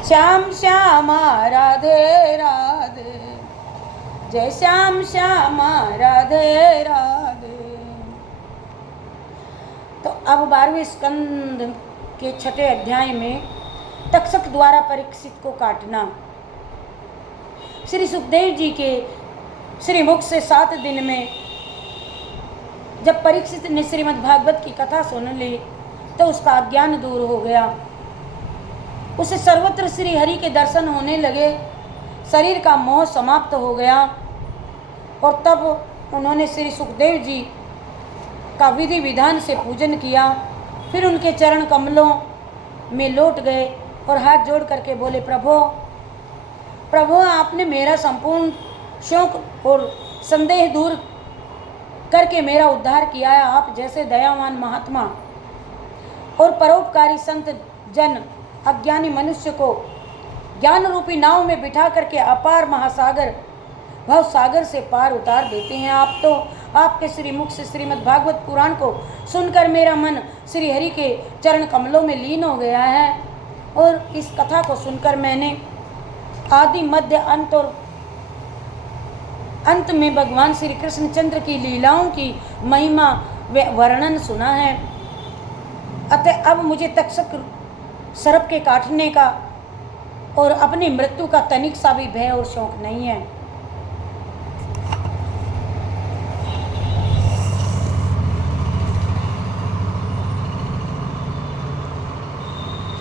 श्याम श्यामा राधे राधे, जय श्याम श्यामा राधे राधे। तो अब 12वें स्कंद के 6ठे अध्याय में तक्षक द्वारा परीक्षित को काटना। श्री सुखदेव जी के श्रीमुख से 7 दिन में जब परीक्षित ने श्रीमद् भागवत की कथा सुन ली तो उसका अज्ञान दूर हो गया। उसे सर्वत्र श्री हरि के दर्शन होने लगे, शरीर का मोह समाप्त हो गया। और तब उन्होंने श्री सुखदेव जी का विधि विधान से पूजन किया। फिर उनके चरण कमलों में लौट गए और हाथ जोड़ करके बोले, प्रभु आपने मेरा संपूर्ण शोक और संदेह दूर करके मेरा उद्धार किया है। आप जैसे दयावान महात्मा और परोपकारी संत जन अज्ञानी मनुष्य को ज्ञान रूपी नाव में बिठा करके अपार महासागर भव सागर से पार उतार देते हैं। आप तो आपके श्रीमुख से श्रीमद् भागवत पुराण को सुनकर मेरा मन श्री हरि के चरण कमलों में लीन हो गया है। और इस कथा को सुनकर मैंने आदि मध्य अंत और अंत में भगवान श्री कृष्णचंद्र की लीलाओं की महिमा व वर्णन सुना है। अतः अब मुझे तक्षक सर्प के काटने का और अपनी मृत्यु का तनिक सा भी भय और शौक नहीं है।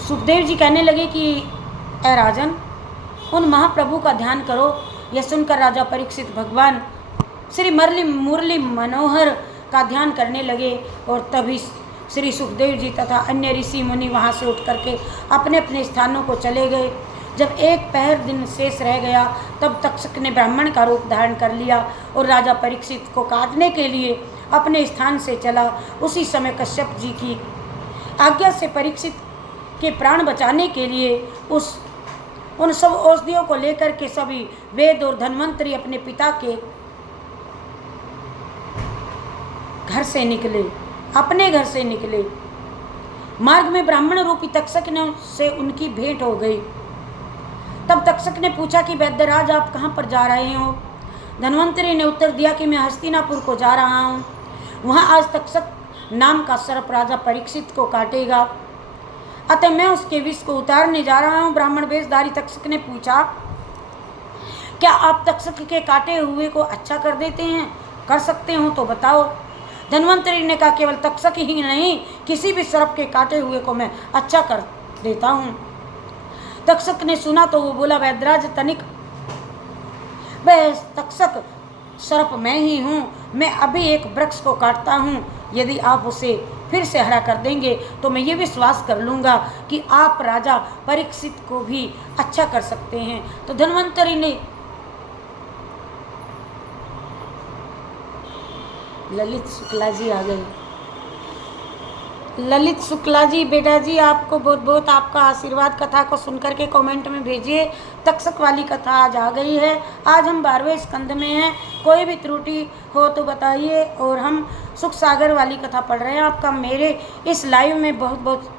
सुखदेव जी कहने लगे कि ऐ राजन, उन महाप्रभु का ध्यान करो। यह सुनकर राजा परीक्षित भगवान श्री मुरली मनोहर का ध्यान करने लगे। और तभी श्री सुखदेव जी तथा अन्य ऋषि मुनि वहाँ से उठ करके अपने अपने स्थानों को चले गए। जब एक पहर दिन शेष रह गया तब तक्षक ने ब्राह्मण का रूप धारण कर लिया और राजा परीक्षित को काटने के लिए अपने स्थान से चला। उसी समय कश्यप जी की आज्ञा से परीक्षित के प्राण बचाने के लिए उन सब औषधियों को लेकर के सभी वेद और धन्वंतरी अपने पिता के घर से निकले, अपने घर से निकले। मार्ग में ब्राह्मण रूपी तक्षक ने से उनकी भेंट हो गई। तब तक्षक ने पूछा कि वैद्यराज आप कहाँ पर जा रहे हो? धन्वंतरी ने उत्तर दिया कि मैं हस्तिनापुर को जा रहा हूँ। वहाँ आज तक्षक नाम का सर्प राजा परीक्षित को काटेगा, अतः मैं उसके विष को उतारने जा रहा हूँ। ब्राह्मण वेशधारी तक्षक ने पूछा, क्या आप तक्षक के काटे हुए को अच्छा कर देते हैं? कर सकते हो तो बताओ। धन्वंतरी ने कहा, केवल तक्षक ही नहीं, किसी भी सर्प के काटे हुए को मैं अच्छा कर देता हूँ। तक्षक ने सुना तो वो बोला, वैद्यराज तनिक, वह तक्षक सर्प मैं ही हूँ। मैं अभी एक वृक्ष को काटता हूँ। यदि आप उसे फिर से हरा कर देंगे तो मैं ये विश्वास कर लूँगा कि आप राजा परीक्षित को भी अच्छा कर सकते हैं। तो धन्वंतरी ने ललित शुक्ला जी आ गए। ललित शुक्ला जी, बेटा जी आपको बहुत बहुत आपका आशीर्वाद। कथा को सुनकर के कमेंट में भेजिए। तक्षक वाली कथा आज आ गई है। आज हम 12वें स्कंद में हैं। कोई भी त्रुटि हो तो बताइए। और हम सुख सागर वाली कथा पढ़ रहे हैं। आपका मेरे इस लाइव में बहुत बहुत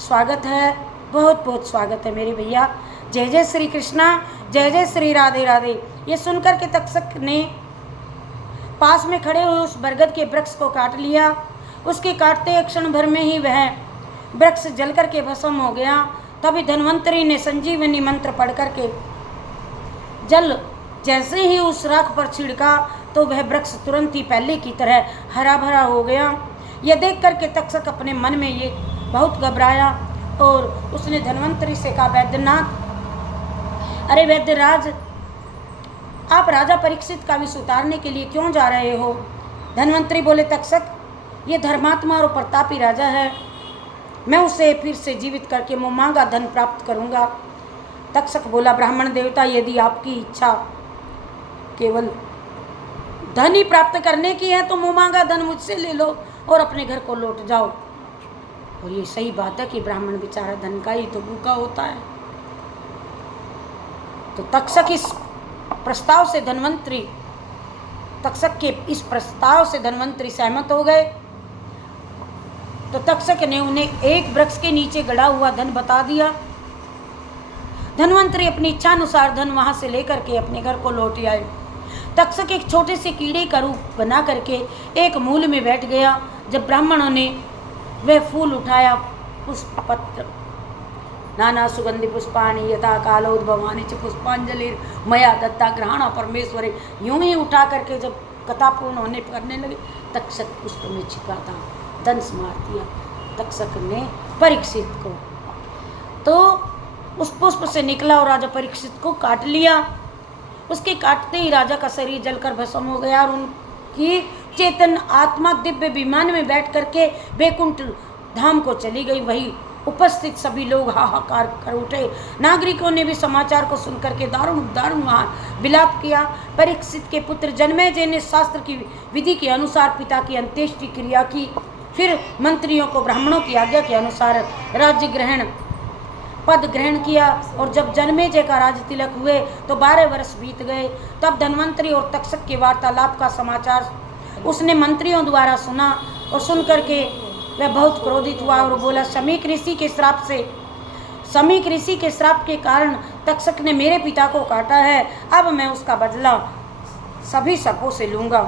स्वागत है, बहुत बहुत स्वागत है मेरे भैया। जय जय श्री कृष्णा, जय जय श्री राधे राधे। ये सुनकर के तक्षक ने पास में खड़े हुए उस बरगद के वृक्ष को काट लिया। उसके काटते क्षण भर में ही वह वृक्ष जल करके भस्म हो गया। तभी धन्वंतरी ने संजीवनी मंत्र पढ़ करके जल जैसे ही उस राख पर छिड़का तो वह वृक्ष तुरंत ही पहले की तरह हरा भरा हो गया। यह देख करके तक्षक अपने मन में ये बहुत घबराया और उसने धन्वंतरी से कहा, वैद्यनाथ, अरे वैद्यराज, आप राजा परीक्षित का विष उतारने के लिए क्यों जा रहे हो? धन्वंतरी बोले, तक्षक, ये धर्मात्मा और प्रतापी राजा है। मैं उसे फिर से जीवित करके मुमांगा धन प्राप्त करूंगा। तक्षक बोला, ब्राह्मण देवता, यदि आपकी इच्छा केवल धन ही प्राप्त करने की है तो मुमांगा धन मुझसे ले लो और अपने घर को लौट जाओ। और ये सही बात है कि ब्राह्मण बेचारा धन का ही तो भूखा होता है। तो तक्षक के इस प्रस्ताव से धन्वंतरी सहमत हो गए। तो तक्षक ने उन्हें एक वृक्ष के नीचे गड़ा हुआ धन बता दिया धनवंतरी अपनी इच्छा अनुसार धन वहाँ से लेकर के अपने घर को लौट आए। तक्षक एक छोटे से कीड़े का रूप बना करके एक मूल में बैठ गया। जब ब्राह्मणों ने वह फूल उठाया, पुष्प पत्र नाना सुगंधि पुष्पाणि यथा कालोद्भवानि च पुष्पांजलि मया दत्ता ग्रहण परमेश्वरी, यूं ही उठा करके जब कथा पूर्ण होने करने लगे, तक्षक पुष्प में छिपा था, दंश मार दिया तक्षक ने परीक्षित को। तो उस पुष्प से निकला और राजा परीक्षित को काट लिया। उसके काटते ही राजा का शरीर जलकर भस्म हो गया और उनकी चेतन आत्मा दिव्य विमान में बैठ करके बैकुंठ धाम को चली गई। वही उपस्थित सभी लोग हाहाकार कर उठे। नागरिकों ने भी समाचार को सुनकर के दारुण दारुण वहाँ विलाप किया। परीक्षित के पुत्र जन्मेजय ने शास्त्र की विधि के अनुसार पिता की अंत्येष्टि क्रिया की। फिर मंत्रियों को ब्राह्मणों की आज्ञा के अनुसार राज्य ग्रहण पद ग्रहण किया। और जब जन्मेजय का राज तिलक हुए तो 12 वर्ष बीत गए। तब धन्वंतरी और तक्षक के वार्तालाप का समाचार उसने मंत्रियों द्वारा सुना और सुन करके वह बहुत क्रोधित हुआ और बोला, शमीक ऋषि के श्राप के कारण तक्षक ने मेरे पिता को काटा है। अब मैं उसका बदला सभी सर्पों से लूँगा।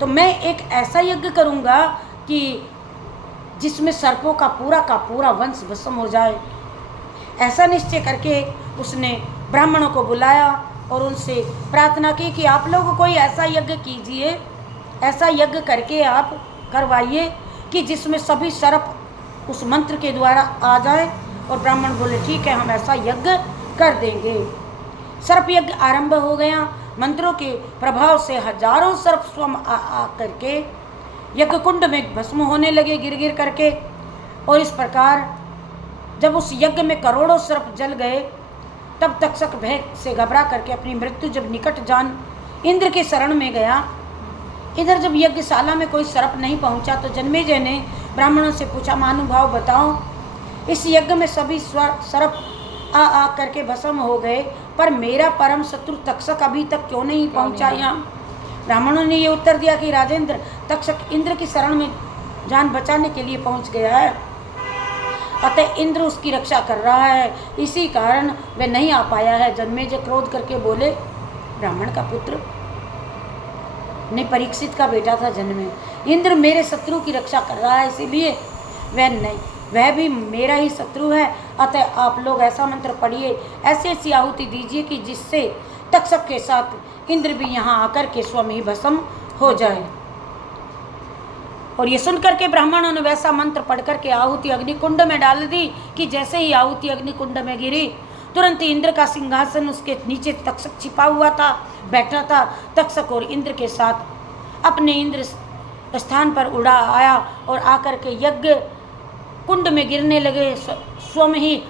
तो मैं एक ऐसा यज्ञ करूँगा कि जिसमें सर्पों का पूरा वंश भस्म हो जाए। ऐसा निश्चय करके उसने ब्राह्मणों को बुलाया और उनसे प्रार्थना की कि आप लोग कोई ऐसा यज्ञ कीजिए, ऐसा यज्ञ करके आप करवाइए कि जिसमें सभी सर्प उस मंत्र के द्वारा आ जाए। और ब्राह्मण बोले, ठीक है, हम ऐसा यज्ञ कर देंगे। सर्प यज्ञ आरंभ हो गया। मंत्रों के प्रभाव से हजारों सर्प स्वयं आ करके यज्ञ कुंड में भस्म होने लगे, गिर गिर करके। और इस प्रकार जब उस यज्ञ में करोड़ों सर्प जल गए, तब तक्षक भय से घबरा करके अपनी मृत्यु जब निकट जान इंद्र के शरण में गया। इधर जब यज्ञशाला में कोई सर्प नहीं पहुंचा तो जन्मेजय ने ब्राह्मणों से पूछा, महानुभाव बताओ, इस यज्ञ में सभी सर्प आ करके भस्म हो गए, पर मेरा परम शत्रु तक्षक अभी तक क्यों नहीं पहुंचा यहाँ? ब्राह्मणों ने ये उत्तर दिया कि राजेंद्र, तक्षक इंद्र की शरण में जान बचाने के लिए पहुंच गया है, अतः इंद्र उसकी रक्षा कर रहा है, इसी कारण वह नहीं आ पाया है। जन्मेजय क्रोध करके बोले, ब्राह्मण का पुत्र ने परीक्षित का बेटा था जन्मे, इंद्र मेरे शत्रु की रक्षा कर रहा है, इसीलिए वह भी मेरा ही शत्रु है। अतः आप लोग ऐसा मंत्र पढ़िए, ऐसी ऐसी आहुति दीजिए कि जिससे तक्षक के साथ इंद्र भी यहाँ आकर के स्वयं ही भस्म हो जाए। और ये सुनकर के ब्राह्मणों ने वैसा मंत्र पढ़ करके आहुति अग्निकुंड में डाल दी कि जैसे ही आहुति अग्निकुंड में गिरी, तुरंत इंद्र का सिंहासन उसके नीचे तक्षक छिपा हुआ था, बैठा था। तक्षक और इंद्र के साथ अपने इंद्र स्थान पर उड़ा आया और आकर के यज्ञ कुंड में गिरने लगे। स्वयं ही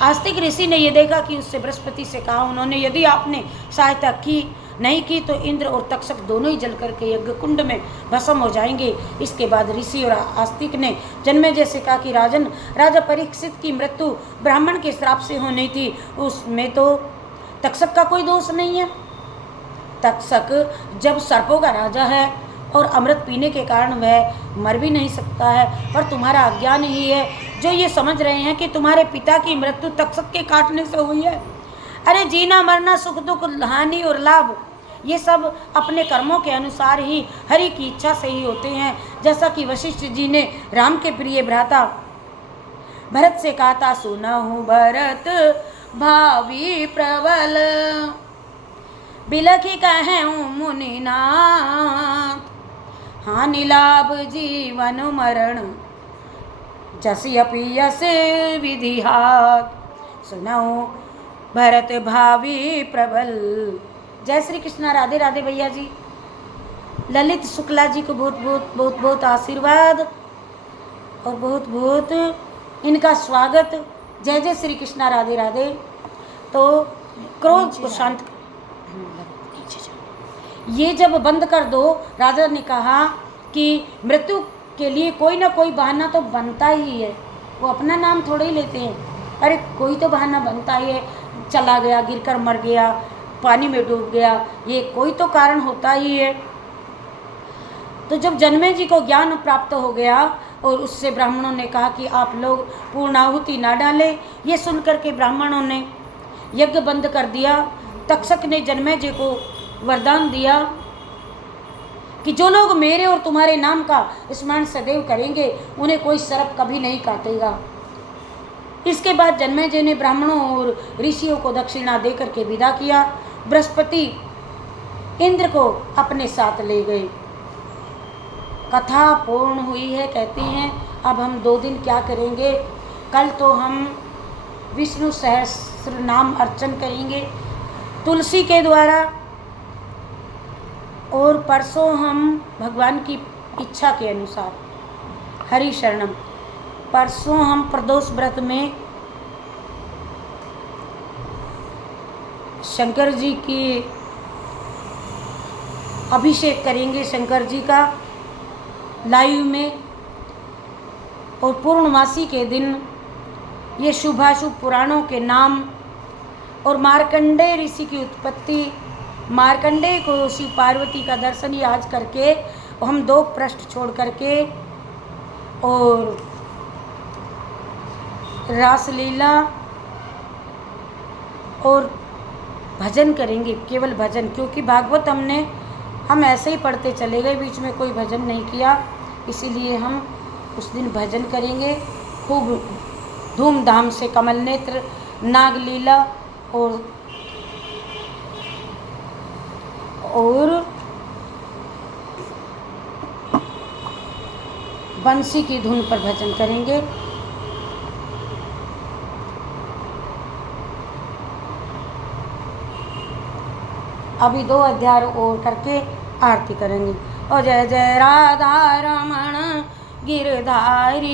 आस्तिक ऋषि ने यह देखा कि उससे बृहस्पति से कहा उन्होंने, यदि आपने सहायता की नहीं की तो इंद्र और तक्षक दोनों ही जल करके यज्ञ कुंड में भस्म हो जाएंगे। इसके बाद ऋषि और आस्तिक ने जन्मेजय से कहा कि राजन, राजा परीक्षित की मृत्यु ब्राह्मण के श्राप से होनी थी, उसमें तो तक्षक का कोई दोष नहीं है। तक्षक जब सर्पों का राजा है और अमृत पीने के कारण वह मर भी नहीं सकता है, और तुम्हारा अज्ञान ही है जो ये समझ रहे हैं कि तुम्हारे पिता की मृत्यु तक्षक के काटने से हुई है। अरे जीना मरना, सुख दुख, हानि और लाभ, ये सब अपने कर्मों के अनुसार ही हरि की इच्छा से ही होते हैं। जैसा कि वशिष्ठ जी ने राम के प्रिय भ्राता भरत से कहा था, सुनहु भरत भावी प्रबल, बिलखी कहूँ मुनिनाथ, हानि लाभ जीवन मरण, जसि अपि यस विधि हाथ, सुनहु भरत भावी प्रबल। जय श्री कृष्णा। राधे राधे भैया जी। ललित शुक्ला जी को बहुत बहुत बहुत बहुत आशीर्वाद और बहुत बहुत इनका स्वागत। जय जय श्री कृष्णा। राधे राधे। तो क्रोध को शांत, ये जब बंद कर दो, राजा ने कहा कि मृत्यु के लिए कोई ना कोई बहाना तो बनता ही है। वो अपना नाम थोड़े ही लेते हैं, अरे कोई तो बहाना बनता ही है। चला गया, गिरकर मर गया, पानी में डूब गया, ये कोई तो कारण होता ही है। तो जब जन्मे जी को ज्ञान प्राप्त हो गया और उससे ब्राह्मणों ने कहा कि आप लोग पूर्णाहुति ना डालें। ये सुनकर के ब्राह्मणों ने यज्ञ बंद कर दिया। तक्षक ने जन्मेजय को वरदान दिया कि जो लोग मेरे और तुम्हारे नाम का स्मरण सदैव करेंगे उन्हें कोई सर्प कभी नहीं काटेगा। इसके बाद जन्मेजय ने ब्राह्मणों और ऋषियों को दक्षिणा देकर के विदा किया। बृहस्पति इंद्र को अपने साथ ले गए। कथा पूर्ण हुई है। कहते हैं अब हम 2 दिन क्या करेंगे। कल तो हम विष्णु सहस्त्र नाम अर्चन करेंगे तुलसी के द्वारा, और परसों हम भगवान की इच्छा के अनुसार हरि शरणम, परसों हम प्रदोष व्रत में शंकर जी की अभिषेक करेंगे, शंकर जी का लाइव में। और पूर्णमासी के दिन ये शुभाशुभ पुराणों के नाम और मार्कंडेय ऋषि की उत्पत्ति, मार्कंडेय को शिव पार्वती का दर्शन याद करके हम 2 पृष्ठ छोड़ करके और रासलीला और भजन करेंगे, केवल भजन, क्योंकि भागवत हम ऐसे ही पढ़ते चले गए, बीच में कोई भजन नहीं किया। इसीलिए हम उस दिन भजन करेंगे खूब धूमधाम से। कमल नेत्र, नागलीला और बंसी की धुन पर भजन करेंगे। अभी 2 अध्याय और करके आरती करेंगे। और जय जय राधा रमण गिरधारी।